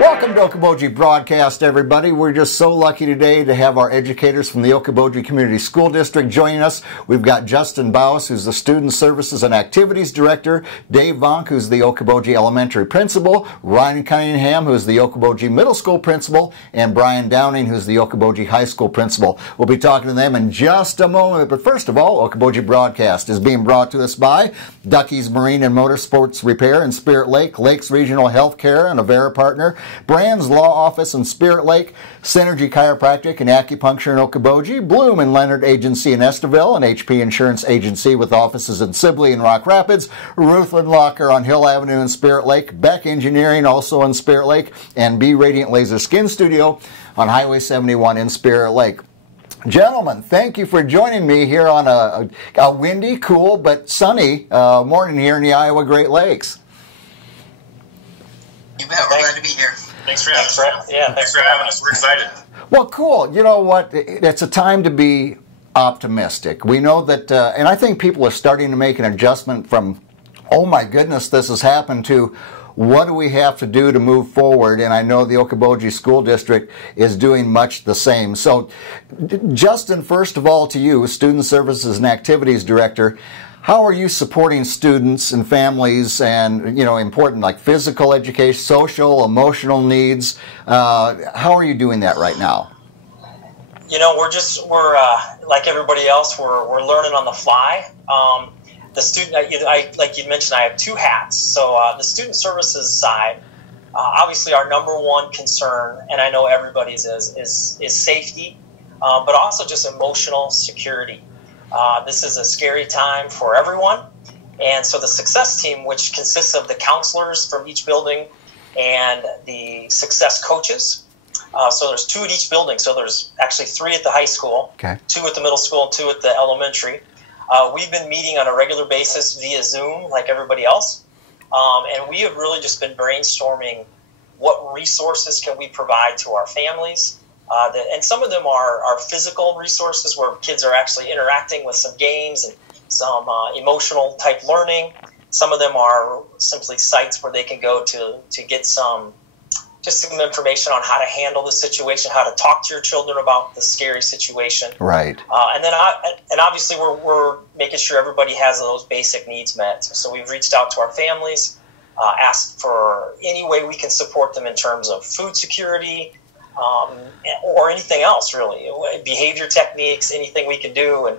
Welcome to Okoboji Broadcast, everybody. We're just so lucky today to have our educators from the Okoboji Community School District joining us. We've got Justin Bouse, who's the Student Services and Activities Director, Dave Vonk, who's the Okoboji Elementary Principal, Ryan Cunningham, who's the Okoboji Middle School Principal, and Brian Downing, who's the Okoboji High School Principal. We'll be talking to them in just a moment, but first of all, Okoboji Broadcast is being brought to us by Ducky's Marine and Motorsports Repair in Spirit Lake, Lakes Regional Healthcare and Avera Partner, Brand's Law Office in Spirit Lake, Synergy Chiropractic and Acupuncture in Okoboji, Bloom and Leonard Agency in Esterville, and HP Insurance Agency with offices in Sibley and Rock Rapids, Ruthland Locker on Hill Avenue in Spirit Lake, Beck Engineering also in Spirit Lake, and B Radiant Laser Skin Studio on Highway 71 in Spirit Lake. Gentlemen, thank you for joining me here on a windy, cool, but sunny morning here in the Iowa Great Lakes. You bet. We're glad to be here. Thanks for having us. We're excited. Well, cool. You know what? It's a time to be optimistic. We know that, and I think people are starting to make an adjustment from, oh my goodness, this has happened, to what do we have to do to move forward? And I know the Okoboji School District is doing much the same. So, Justin, first of all to you, Student Services and Activities Director, how are you supporting students and families and, you know, important like physical education, social, emotional needs? How are you doing that right now? You know, we're like everybody else, we're learning on the fly. The student, like you mentioned, I have two hats. So the student services side, obviously our number one concern, and I know everybody's is safety, but also just emotional security. This is a scary time for everyone, and so the success team, which consists of the counselors from each building and the success coaches, so there's two at each building, so there's actually three at the high school, okay, two at the middle school, and two at the elementary. We've been meeting on a regular basis via Zoom like everybody else, and we have really just been brainstorming what resources can we provide to our families. And some of them are physical resources where kids are actually interacting with some games and some emotional type learning. Some of them are simply sites where they can go to get some information on how to handle the situation, how to talk to your children about the scary situation. Right. And obviously we're making sure everybody has those basic needs met. So we've reached out to our families, asked for any way we can support them in terms of food security, or anything else really, behavior techniques, anything we can do. And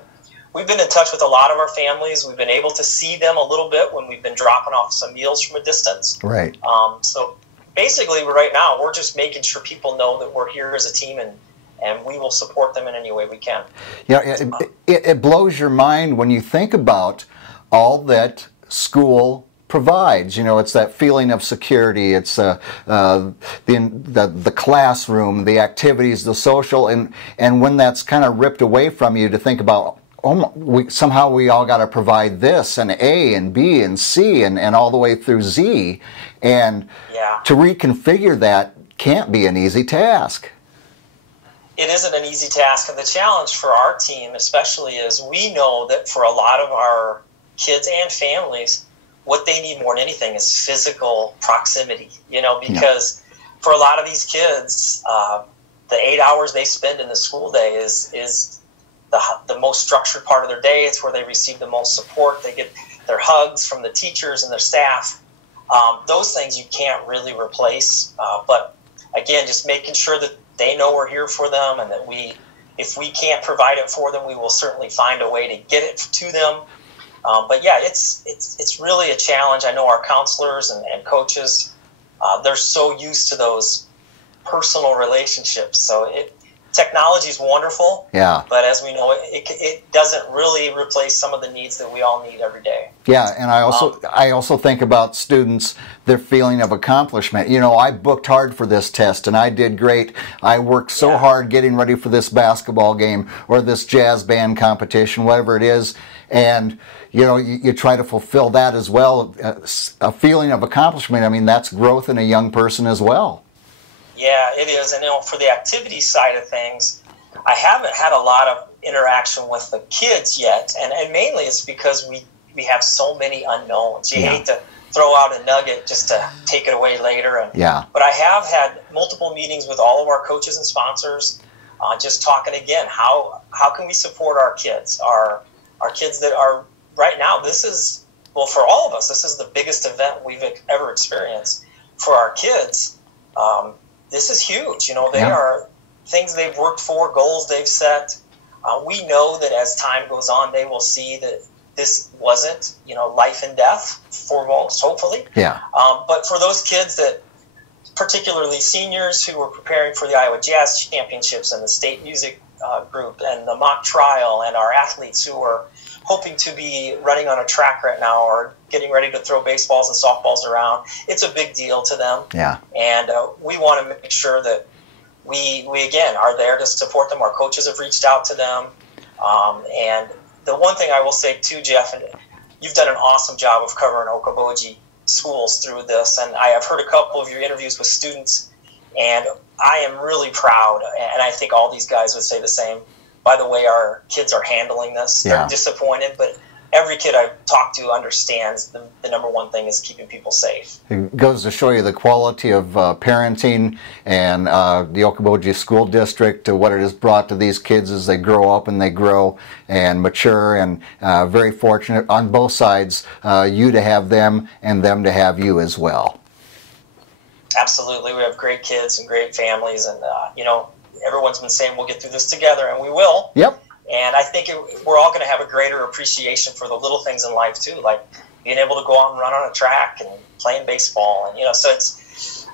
we've been in touch with a lot of our families. We've been able to see them a little bit when we've been dropping off some meals from a distance. Right. So basically right now we're just making sure people know that we're here as a team, and we will support them in any way we can. Yeah, it blows your mind when you think about all that school provides. You know, it's that feeling of security. It's the classroom, the activities, the social, and when that's kind of ripped away from you, to think about, somehow we all got to provide this and A and B and C and all the way through Z, and to reconfigure that can't be an easy task. It isn't an easy task, and the challenge for our team especially is we know that for a lot of our kids and families, what they need more than anything is physical proximity, you know, because for a lot of these kids, the 8 hours they spend in the school day is the most structured part of their day. It's where they receive the most support. They get their hugs from the teachers and their staff. Those things you can't really replace. But again, just making sure that they know we're here for them, and that if we can't provide it for them, we will certainly find a way to get it to them. But yeah, it's really a challenge. I know our counselors and coaches, they're so used to those personal relationships. So technology is wonderful, but as we know, it doesn't really replace some of the needs that we all need every day. Yeah, and I also think about students, their feeling of accomplishment. You know, I booked hard for this test and I did great. I worked so hard getting ready for this basketball game or this jazz band competition, whatever it is, and you know, you try to fulfill that as well. A feeling of accomplishment, I mean, that's growth in a young person as well. Yeah, it is. And you know, for the activity side of things, I haven't had a lot of interaction with the kids yet, and mainly it's because we have so many unknowns. You hate to throw out a nugget just to take it away later. And, yeah. But I have had multiple meetings with all of our coaches and sponsors, just talking again, how can we support our kids, our kids that are right now. This is, well, for all of us, this is the biggest event we've ever experienced. For our kids, this is huge. You know, they are things they've worked for, goals they've set. We know that as time goes on, they will see that this wasn't, you know, life and death for most, hopefully. Yeah. But for those kids that, particularly seniors who are preparing for the Iowa Jazz Championships and the state music group and the mock trial, and our athletes who are hoping to be running on a track right now or getting ready to throw baseballs and softballs around, it's a big deal to them. Yeah. And we want to make sure that we again are there to support them. Our coaches have reached out to them, and the one thing I will say too, Jeff, and you've done an awesome job of covering Okoboji schools through this, and I have heard a couple of your interviews with students, and I am really proud, and I think all these guys would say the same, by the way our kids are handling this. Yeah. They're disappointed, but every kid I've talked to understands the number one thing is keeping people safe. It goes to show you the quality of parenting and the Okoboji School District, what it has brought to these kids as they grow up and they grow and mature, and very fortunate on both sides, you to have them and them to have you as well. Absolutely. We have great kids and great families, and you know, everyone's been saying we'll get through this together, and we will. Yep. And I think we're all going to have a greater appreciation for the little things in life too, like being able to go out and run on a track and playing baseball, and you know. So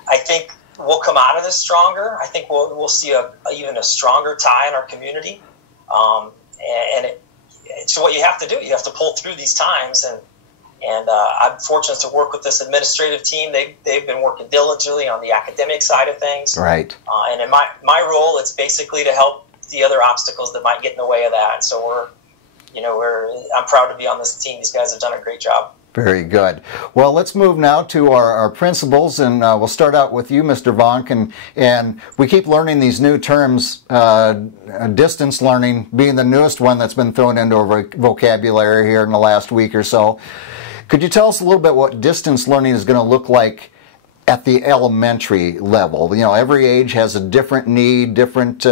I think we'll come out of this stronger. I think we'll see even a stronger tie in our community. It's what you have to do. You have to pull through these times, and I'm fortunate to work with this administrative team. They've been working diligently on the academic side of things. Right. And in my role, it's basically to help the other obstacles that might get in the way of that. So I'm proud to be on this team. These guys have done a great job. Very good. Well, let's move now to our principals, and we'll start out with you, Mr. Vonk. And we keep learning these new terms, distance learning being the newest one that's been thrown into our vocabulary here in the last week or so. Could you tell us a little bit what distance learning is going to look like at the elementary level? You know, every age has a different need, different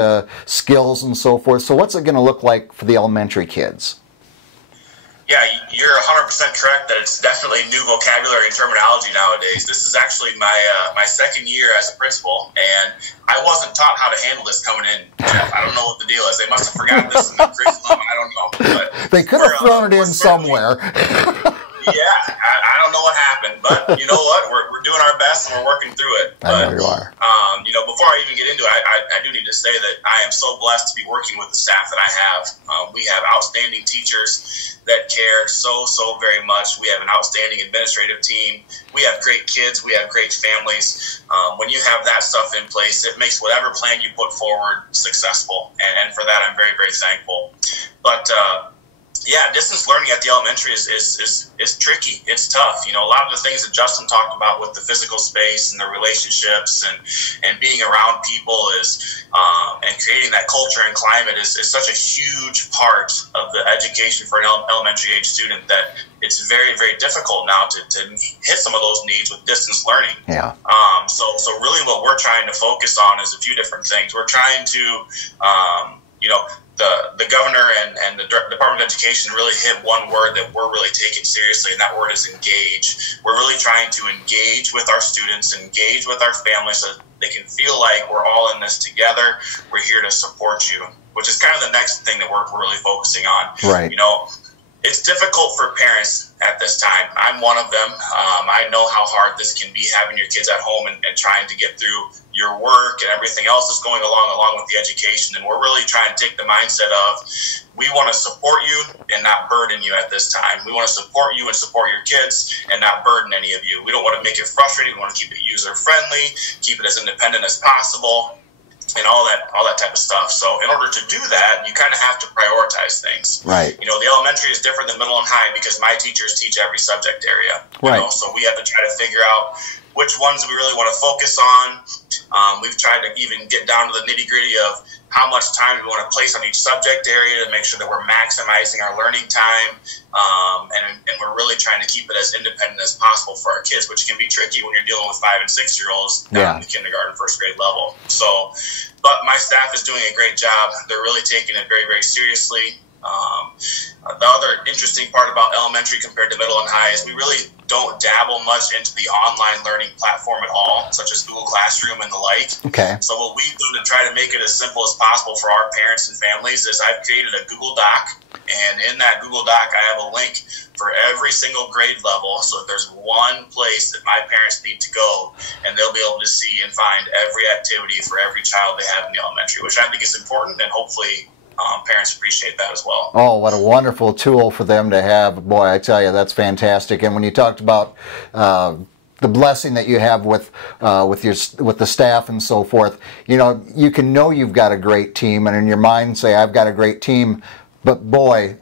skills and so forth. So what's it going to look like for the elementary kids? Yeah, you're 100% correct that it's definitely new vocabulary and terminology nowadays. This is actually my second year as a principal, and I wasn't taught how to handle this coming in, Jeff. I don't know what the deal is. They must have forgotten this in the curriculum. I don't know. But they could have thrown it in somewhere. Yeah, I don't know what happened, but you know what? We're doing our best and we're working through it. I know you are. You know, before I even get into it, I do need to say that I am so blessed to be working with the staff that I have. We have outstanding teachers that care so very much. We have an outstanding administrative team. We have great kids. We have great families. When you have that stuff in place, it makes whatever plan you put forward successful, and for that I'm very thankful. But yeah, distance learning at the elementary is tricky. It's tough. You know, a lot of the things that Justin talked about with the physical space and the relationships and being around people and creating that culture and climate is such a huge part of the education for an elementary age student that it's very difficult now to hit some of those needs with distance learning. Yeah. So really what we're trying to focus on is a few different things. We're trying to, you know, the governor and the Department of Education really hit one word that we're really taking seriously, and that word is engage. We're really trying to engage with our students, engage with our families, so they can feel like we're all in this together. We're here to support you, which is kind of the next thing that we're really focusing on. Right. You know, it's difficult for parents at this time. I'm one of them. I know how hard this can be, having your kids at home and trying to get through your work and everything else that's going along with the education. And we're really trying to take the mindset of, we want to support you and not burden you at this time. We want to support you and support your kids and not burden any of you. We don't want to make it frustrating. We want to keep it user-friendly, keep it as independent as possible, and all that type of stuff. So in order to do that, you kind of have to prioritize things. Right. You know, the elementary is different than middle and high because my teachers teach every subject area. Right. You know, so we have to try to figure out which ones we really want to focus on. We've tried to even get down to the nitty-gritty of how much time we want to place on each subject area to make sure that we're maximizing our learning time, and we're really trying to keep it as independent as possible for our kids, which can be tricky when you're dealing with 5- and 6-year-olds down in the kindergarten, first grade level. So, but my staff is doing a great job. They're really taking it very, very seriously. The other interesting part about elementary compared to middle and high is we really don't dabble much into the online learning platform at all, such as Google Classroom and the like. Okay. So what we've done to try to make it as simple as possible for our parents and families is I've created a Google Doc, and in that Google Doc I have a link for every single grade level, so there's one place that my parents need to go, and they'll be able to see and find every activity for every child they have in the elementary, which I think is important, and hopefully parents appreciate that as well. Oh, what a wonderful tool for them to have. Boy, I tell you, that's fantastic. And when you talked about the blessing that you have with the staff and so forth, you can know you've got a great team, and in your mind say, I've got a great team. But boy,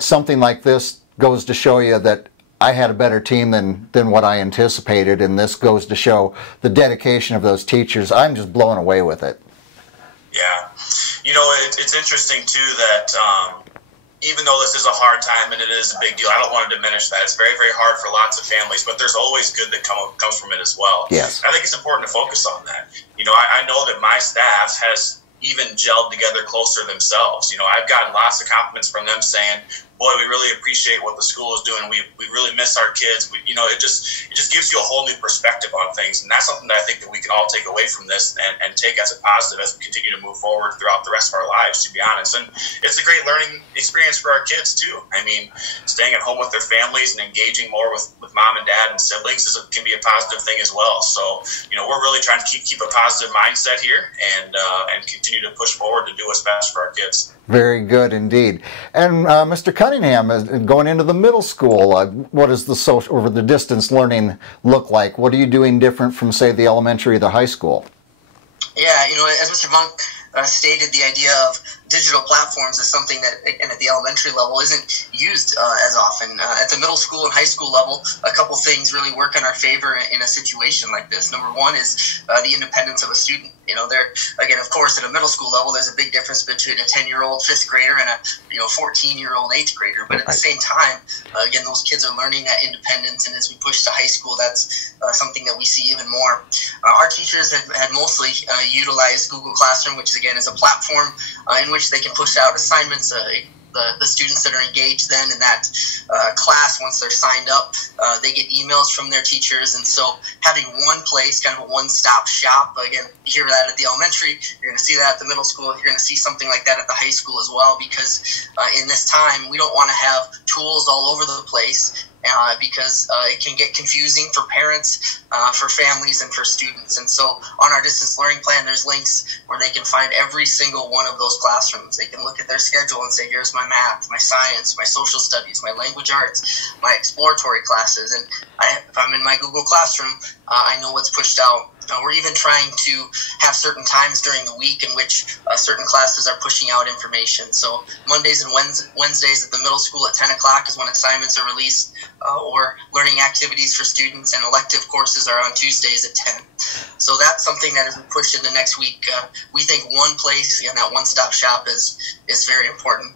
something like this goes to show you that I had a better team than what I anticipated, and this goes to show the dedication of those teachers. I'm just blown away with it. Yeah. It's interesting, too, that even though this is a hard time and it is a big deal, I don't want to diminish that. It's very, very hard for lots of families, but there's always good that comes from it as well. Yes. I think it's important to focus on that. I know that my staff has even gelled together closer themselves. I've gotten lots of compliments from them saying, boy, we really appreciate what the school is doing. We really miss our kids. It just gives you a whole new perspective on things. And that's something that I think that we can all take away from this and take as a positive as we continue to move forward throughout the rest of our lives, to be honest. And it's a great learning experience for our kids, too. I mean, staying at home with their families and engaging more with mom and dad and siblings can be a positive thing as well. So, we're really trying to keep a positive mindset here and continue to push forward to do what's best for our kids. Very good indeed. And Mr. Cunningham, going into the middle school, what does the social or the distance learning look like? What are you doing different from, say, the elementary or the high school? Yeah, as Mr. Vonk stated, the idea of digital platforms is something that, again, at the elementary level isn't used as often. At the middle school and high school level, a couple things really work in our favor in a situation like this. Number one is the independence of a student. Again, of course, at a middle school level, there's a big difference between a 10-year-old 5th grader and a 14-year-old 8th grader. But at the same time, again, those kids are learning that independence, and as we push to high school, that's something that we see even more. Our teachers had mostly utilized Google Classroom, which again is a platform in which they can push out assignments. The students that are engaged then in that class, once they're signed up, they get emails from their teachers. And so having one place, kind of a one-stop shop, again, you hear that at the elementary, you're going to see that at the middle school, you're going to see something like that at the high school as well, because in this time, we don't want to have tools all over the place, because it can get confusing for parents, for families, and for students. And so on our distance learning plan, there's links where they can find every single one of those classrooms. They can look at their schedule and say, here's my math, my science, my social studies, my language arts, my exploratory classes. And if I'm in my Google Classroom, I know what's pushed out. We're even trying to have certain times during the week in which certain classes are pushing out information. So Mondays and Wednesdays at the middle school at 10 o'clock is when assignments are released, or learning activities for students, and elective courses are on Tuesdays at 10. So that's something that as we push into next week, we think one place and that one-stop shop is very important.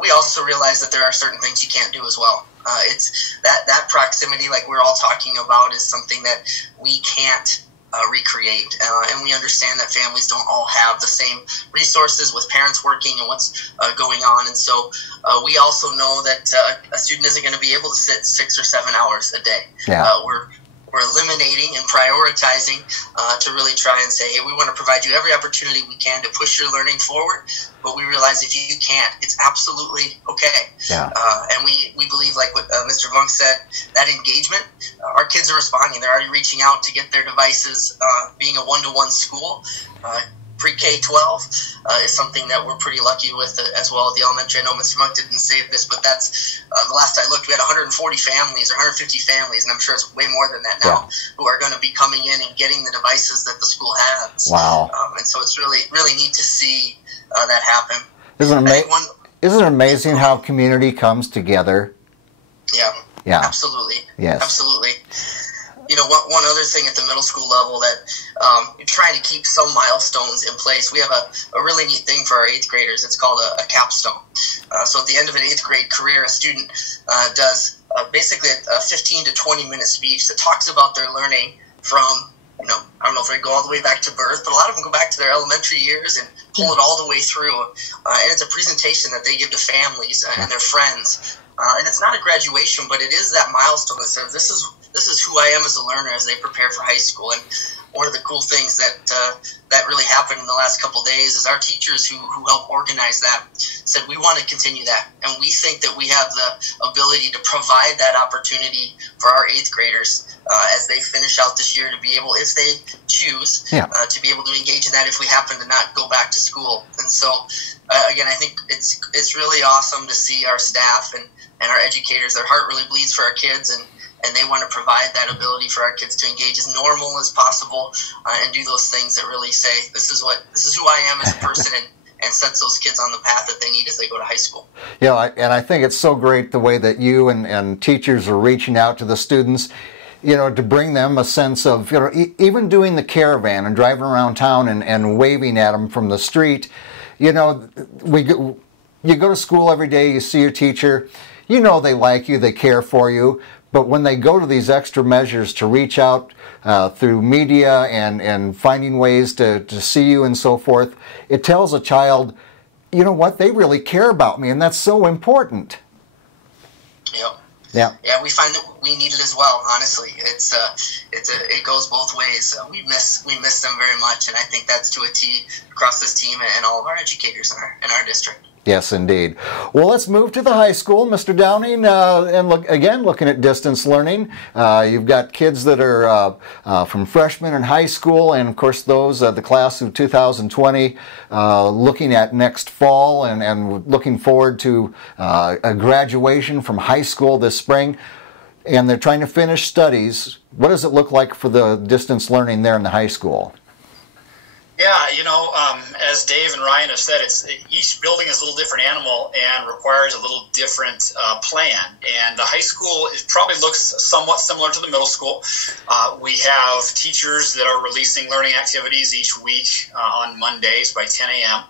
We also realize that there are certain things you can't do as well. It's that proximity, like we're all talking about, is something that we can't recreate, and we understand that families don't all have the same resources with parents working and what's going on, and so we also know that a student isn't going to be able to sit 6 or 7 hours a day. Yeah. We're eliminating and prioritizing to really try and say, hey, we want to provide you every opportunity we can to push your learning forward, but we realize if you can't, it's absolutely okay. Yeah. And we believe, like what Mr. Vonk said, that engagement, our kids are responding. They're already reaching out to get their devices. Being a one-to-one school, pre-K-12 is something that we're pretty lucky with as well at the elementary. I know Mr. Monk didn't say this, but that's the last I looked, we had 140 families or 150 families, and I'm sure it's way more than that now, who are going to be coming in and getting the devices that the school has. Wow. And so it's really, really neat to see that happen. Isn't it amazing how community comes together? Yeah. Yeah. Absolutely. Yes. Absolutely. one other thing at the middle school level that you're trying to keep some milestones in place. We have a really neat thing for our 8th graders. It's called a capstone. So at the end of an 8th grade career, a student does basically a 15 to 20 minute speech that talks about their learning from, I don't know if they go all the way back to birth, but a lot of them go back to their elementary years and pull it all the way through. And it's a presentation that they give to families and their friends. And it's not a graduation, but it is that milestone that says this is who I am as a learner as they prepare for high school. And one of the cool things that really happened in the last couple of days is our teachers who helped organize that said we want to continue that, and we think that we have the ability to provide that opportunity for our 8th graders as they finish out this year to be able, if they choose, to be able to engage in that if we happen to not go back to school. And so again, I think it's really awesome to see our staff and our educators. Their heart really bleeds for our kids, and they want to provide that ability for our kids to engage as normal as possible and do those things that really say, this is who I am as a person, and sets those kids on the path that they need as they go to high school. Yeah, and I think it's so great the way that you and teachers are reaching out to the students, to bring them a sense of, even doing the caravan and driving around town and waving at them from the street. You go to school every day, you see your teacher, they like you, they care for you. But when they go to these extra measures to reach out through media and finding ways to see you and so forth, it tells a child, they really care about me, and that's so important. Yeah, we find that we need it as well. Honestly, it goes both ways. We miss them very much, and I think that's to a T across this team and all of our educators in our district. Yes, indeed. Well, let's move to the high school, Mr. Downing, and looking at distance learning. You've got kids that are from freshmen in high school, and of course those, the class of 2020, looking at next fall and looking forward to a graduation from high school this spring. And they're trying to finish studies. What does it look like for the distance learning there in the high school? Yeah, as Dave and Ryan have said, each building is a little different animal and requires a little different plan. And the high school probably looks somewhat similar to the middle school. We have teachers that are releasing learning activities each week on Mondays by 10 a.m.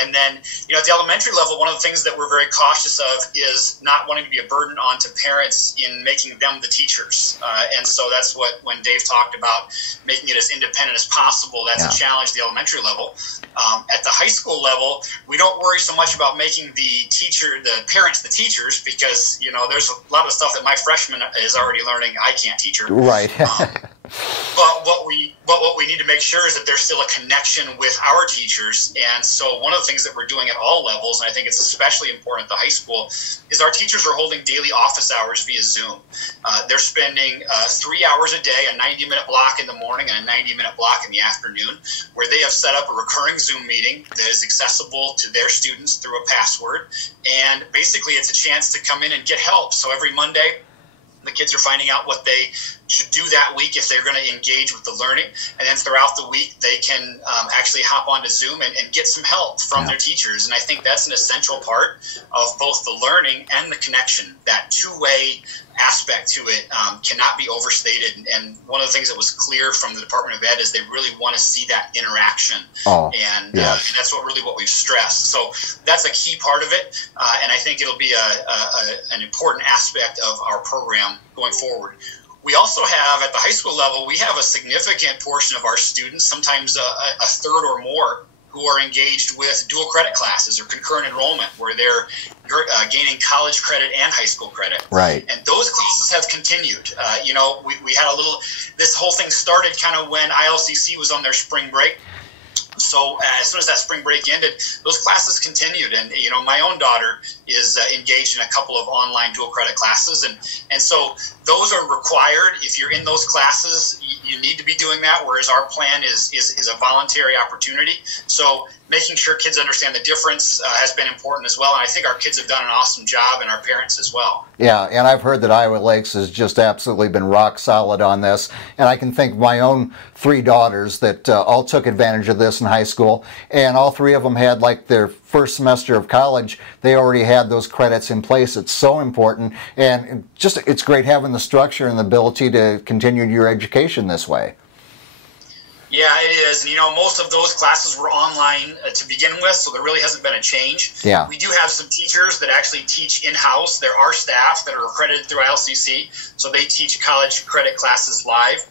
And then, at the elementary level, one of the things that we're very cautious of is not wanting to be a burden onto parents in making them the teachers. And so that's when Dave talked about making it as independent as possible. That's a challenge at the elementary level. At the high school level, we don't worry so much about making the parents the teachers, because, there's a lot of stuff that my freshman is already learning I can't teach her. Right. But what we need to make sure is that there's still a connection with our teachers. And so one of the things that we're doing at all levels, and I think it's especially important at the high school, is our teachers are holding daily office hours via Zoom. They're spending 3 hours a day, a 90-minute block in the morning and a 90-minute block in the afternoon, where they have set up a recurring Zoom meeting that is accessible to their students through a password. And basically it's a chance to come in and get help. So every Monday, the kids are finding out what they should do that week if they're going to engage with the learning. And then throughout the week, they can actually hop onto Zoom and get some help from their teachers. And I think that's an essential part of both the learning and the connection. That two-way aspect to it cannot be overstated. And one of the things that was clear from the Department of Ed is they really want to see that interaction. And that's what we've stressed. So that's a key part of it. And I think it'll be an important aspect of our program going forward. We also have, at the high school level, we have a significant portion of our students, sometimes a third or more, who are engaged with dual credit classes or concurrent enrollment, where they're gaining college credit and high school credit. Right. And those classes have continued. We had this whole thing started kind of when ILCC was on their spring break. So as soon as that spring break ended, those classes continued. And, my own daughter is engaged in a couple of online dual credit classes. And so those are required. If you're in those classes, you need to be doing that, whereas our plan is a voluntary opportunity. So making sure kids understand the difference has been important as well. And I think our kids have done an awesome job, and our parents as well. Yeah, and I've heard that Iowa Lakes has just absolutely been rock solid on this. And I can think of my own 3 daughters that all took advantage of this in high school. And all 3 of them had like their first semester of college, they already had those credits in place. It's so important, and just it's great having the structure and the ability to continue your education this way. Yeah, it is. And, most of those classes were online to begin with, so there really hasn't been a change. Yeah. We do have some teachers that actually teach in-house. There are staff that are accredited through ILCC, so they teach college credit classes live.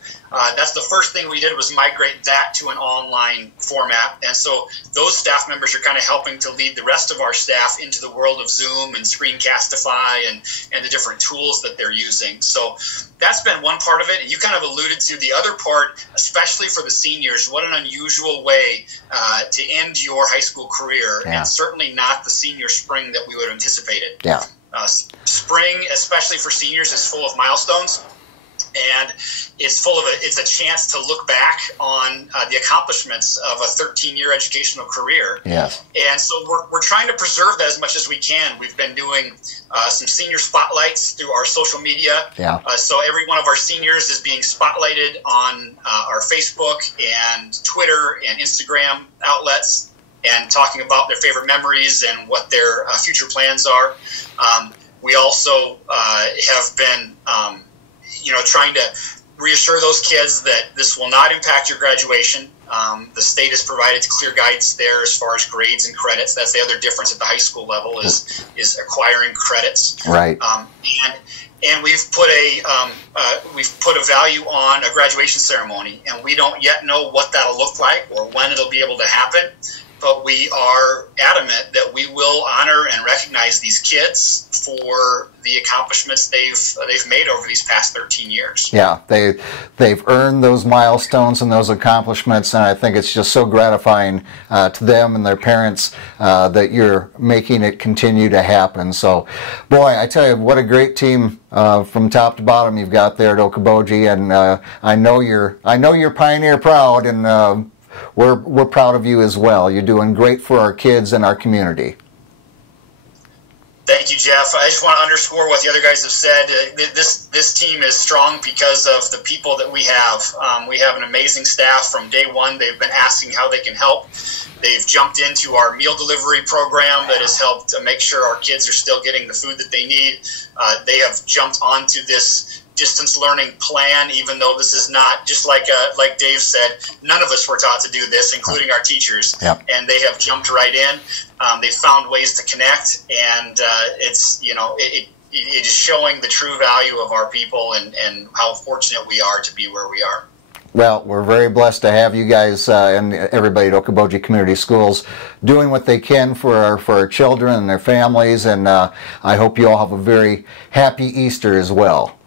That's the first thing we did, was migrate that to an online format. And so those staff members are kind of helping to lead the rest of our staff into the world of Zoom and Screencastify and the different tools that they're using. So that's been one part of it. You kind of alluded to the other part, especially for the seniors. What an unusual way to end your high school career, and certainly not the senior spring that we would have anticipated. Yeah. Spring, especially for seniors, is full of milestones. And it's a chance to look back on the accomplishments of a 13-year educational career. Yes. And so we're trying to preserve that as much as we can. We've been doing some senior spotlights through our social media. Yeah. So every one of our seniors is being spotlighted on our Facebook and Twitter and Instagram outlets, and talking about their favorite memories and what their future plans are. We also have been trying to reassure those kids that this will not impact your graduation. The state has provided clear guidance there as far as grades and credits. That's the other difference at the high school level is acquiring credits. Right. And we've put a value on a graduation ceremony, and we don't yet know what that'll look like or when it'll be able to happen. But we are adamant that we will honor and recognize these kids for the accomplishments they've made over these past 13 years. Yeah, they've earned those milestones and those accomplishments, and I think it's just so gratifying to them and their parents that you're making it continue to happen. So, boy, I tell you, what a great team from top to bottom you've got there at Okoboji, and I know you're pioneer proud, and we're proud of you as well. You're doing great for our kids and our community. Thank you, Jeff. I just want to underscore what the other guys have said. This team is strong because of the people that we have. We have an amazing staff from day one. They've been asking how they can help. They've jumped into our meal delivery program that has helped make sure our kids are still getting the food that they need. They have jumped onto this distance learning plan, even though this is not, just like Dave said, none of us were taught to do this, including our teachers. Yep. And they have jumped right in. They found ways to connect, and it is showing the true value of our people and how fortunate we are to be where we are. Well, we're very blessed to have you guys and everybody at Okoboji Community Schools doing what they can for our children and their families, and I hope you all have a very happy Easter as well.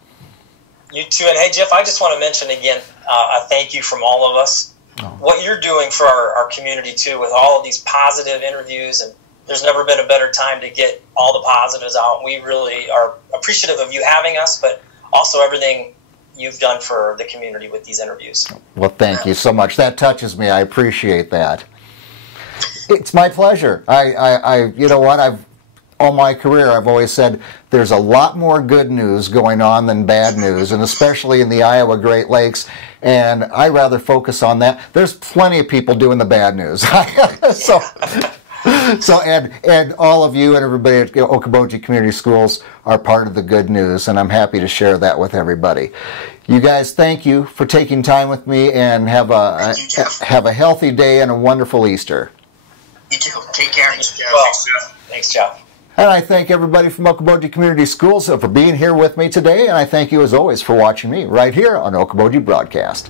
You too. And hey, Jeff, I just want to mention again a thank you from all of us. What you're doing for our community too, with all of these positive interviews, and there's never been a better time to get all the positives out. We really are appreciative of you having us, but also everything you've done for the community with these interviews. Well, thank you so much. That touches me. I appreciate that. It's my pleasure. You know what? All my career, I've always said there's a lot more good news going on than bad news, and especially in the Iowa Great Lakes, and I rather focus on that. There's plenty of people doing the bad news. And all of you and everybody at Okoboji Community Schools are part of the good news, and I'm happy to share that with everybody. You guys, thank you for taking time with me, and have a healthy day and a wonderful Easter. You too. Take care. Thanks, Jeff. And I thank everybody from Okoboji Community Schools for being here with me today, and I thank you as always for watching me right here on Okoboji Broadcast.